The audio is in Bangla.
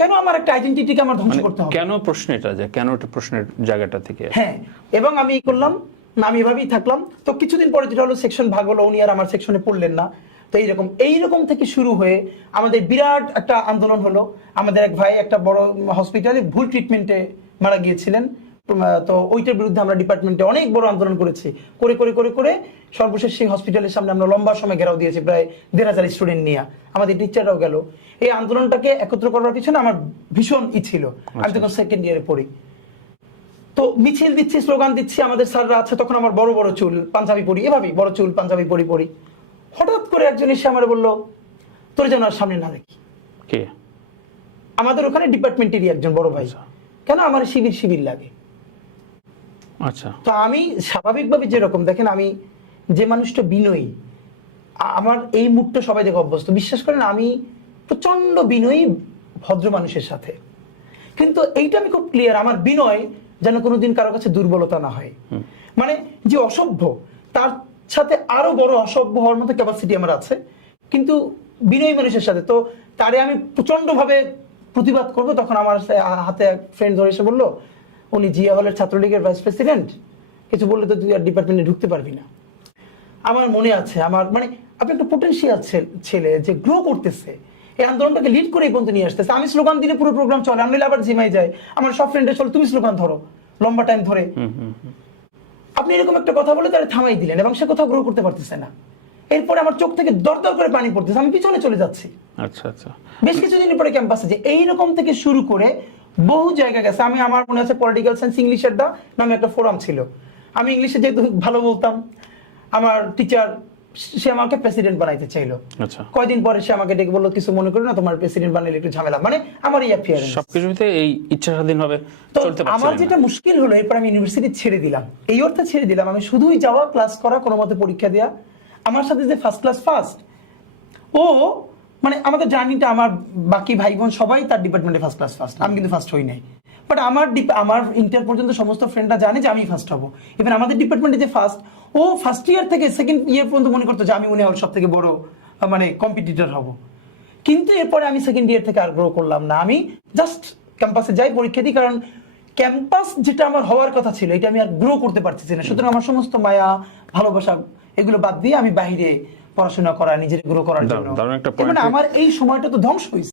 কেন আমার একটা আইডেন্টিটিকে আমার ধ্বংস করতে হবে? কেন প্রশ্ন এটা, যে কেন এটা প্রশ্নের জায়গাটা থেকে? হ্যাঁ, এবং আমি করলাম না, আমি এভাবেই থাকলাম। তো কিছুদিন পরে যেটা হলো, সেকশন ভাগ হলো, উনি আর আমার সেকশনে পড়লেন না। তো এইরকম থেকে শুরু হয়ে আমাদের বিরাট একটা আন্দোলন হলো। আমাদের এক ভাই একটা বড় হসপিটালে ভুল ট্রিটমেন্টে মারা গিয়েছিলেন। তো ওইটার বিরুদ্ধে আমরা ডিপার্টমেন্টে অনেক বড় আন্দোলন করেছি। করে করে করে করে সর্বশেষ সেই হসপিটালের সামনে আমরা লম্বা সময় ঘেরাও দিয়েছি, প্রায় ১,৫০০ স্টুডেন্ট নিয়ে। আমাদের টিচাররাও গেল। এই আন্দোলনটাকে একত্র করার পিছনে আমার ভীষণ ছিল। আমি তখন সেকেন্ড ইয়ারে পড়ি। তো মিছিল দিচ্ছি, স্লোগান দিচ্ছি, আমাদের স্যাররা আছে, তখন আমার বড় বড় চুল, পাঞ্জাবি পরি, এভাবেই বড় চুল পাঞ্জাবি পরি। হঠাৎ করে একজন এসে আমার বললো, তোর যেন আর সামনে না দেখি। কে? আমাদের ওখানে ডিপার্টমেন্টেরই একজন বড় ভাই। কেন? আমার শিবির লাগে। আচ্ছা। তো আমি স্বাভাবিকভাবে যেরকম দেখেন, আমি যে মানুষটা বিনয়ী, আমার এই মুখটা সবাই দেখে অভ্যস্ত, বিশ্বাস করেন আমি প্রচন্ড বিনয়ী ভদ্র মানুষের সাথে। কিন্তু এইটা আমি খুব ক্লিয়ার, আমার বিনয় যেন কোনোদিন কারো কাছে দুর্বলতা না হয়। মানে যে অসভ্য, তার সাথে আরো বড় অসভ্য হওয়ার মতো ক্যাপাসিটি আমার আছে, কিন্তু বিনয়ী মানুষের সাথে। তো তারে আমি প্রচন্ড ভাবে প্রতিবাদ করবো, তখন আমার হাতে ফ্রেন্ড ধরে এসে বললো, উনি জিয়া হলের ছাত্রলীগের ভাইস প্রেসিডেন্ট, কিছু বললে তো তুই আর ডিপার্টমেন্টে ঢুকতে পারবি না। আমার মনে আছে, আমার মানে আপনি একটা পোটেনশিয়াল ছেলে যে গ্রো করতেছে, এই আন্দোলনটাকে লিড করে এই পর্যন্ত নিয়ে আসতেছে। আমি স্লোগান দিলে পুরো প্রোগ্রাম চলে, আমি আবার জিমাই যাই, আমার সব ফ্রেন্ডের চলে, তুমি স্লোগান ধরো লম্বা টাইম ধরে। আপনি এরকম একটা কথা বলে তারা থামাই দিলেন, এবং সে কোথাও গ্রো করতে পারতেছে না। এরপরে আমার চোখ থেকে দরদর করে পানি পড়তেছে, আমি পিছনে চলে যাচ্ছি। আচ্ছা আচ্ছা। বেশ কিছুদিন পরে ক্যাম্পাসে যে এইরকম থেকে শুরু করে বহু জায়গা গেছে। আমার মনে আছে পলিটিক্যাল সায়েন্স ইংলিশ আড্ডা নামে একটা ফোরাম ছিল। আমি ইংলিশে যেহেতু ভালো বলতাম, আমার টিচার সে আমাকে প্রেসিডেন্ট বানাইতে চাইলো। আচ্ছা। কয়দিন পরে সে আমাকে ডেকে বললো, কিছু মনে করো না, তোমার প্রেসিডেন্ট বানাইলে একটু ঝামেলা। মানে আমার এই অ্যাপিয়ারেন্স সবকিছুতে এই ইচ্ছা স্বাধীনভাবে চলতে পারছে। আমার যেটা মুশকিল হলো, এরপর আমি ইউনিভার্সিটি ছেড়ে দিলাম। এই অর্থে ছেড়ে দিলাম, আমি শুধুই যাওয়া, ক্লাস করা, কোনো মতে পরীক্ষা দেওয়া। আমার সাথে যে ফার্স্ট ক্লাস ফার্স্ট, ও মানে আমাদের জার্নিটা, আমার বাকি ভাই বোন সবাই তার ডিপার্টমেন্টে ফার্স্ট ক্লাস ফার্স্ট, আমি কিন্তু ফার্স্ট হই নাই। বাট আমার ইন্টার পর্যন্ত সমস্ত ফ্রেন্ডরা জানে যে আমি ফার্স্ট হবো। এবার আমাদের ডিপার্টমেন্টে যে ফার্স্ট, ও ফার্স্ট ইয়ার থেকে সেকেন্ড ইয়ার পর্যন্ত মনে করতো যে আমি মনে হয় সব থেকে বড় মানে কম্পিটিটর হব। কিন্তু এরপরে আমি সেকেন্ড ইয়ার থেকে আর গ্রো করলাম না, আমি জাস্ট ক্যাম্পাসে যাই, পরীক্ষা দিই। কারণ ক্যাম্পাস যেটা আমার হওয়ার কথা ছিল, এটা আমি আর গ্রো করতে পারতেছি না। সুতরাং আমার সমস্ত মায়া, ভালোবাসা এগুলো বাদ দিয়ে আমি বাইরে পড়াশোনা করা, নিজের গ্রো করার জন্য। মানে আমার এই সময়টা তো ধ্বংস হয়েছে।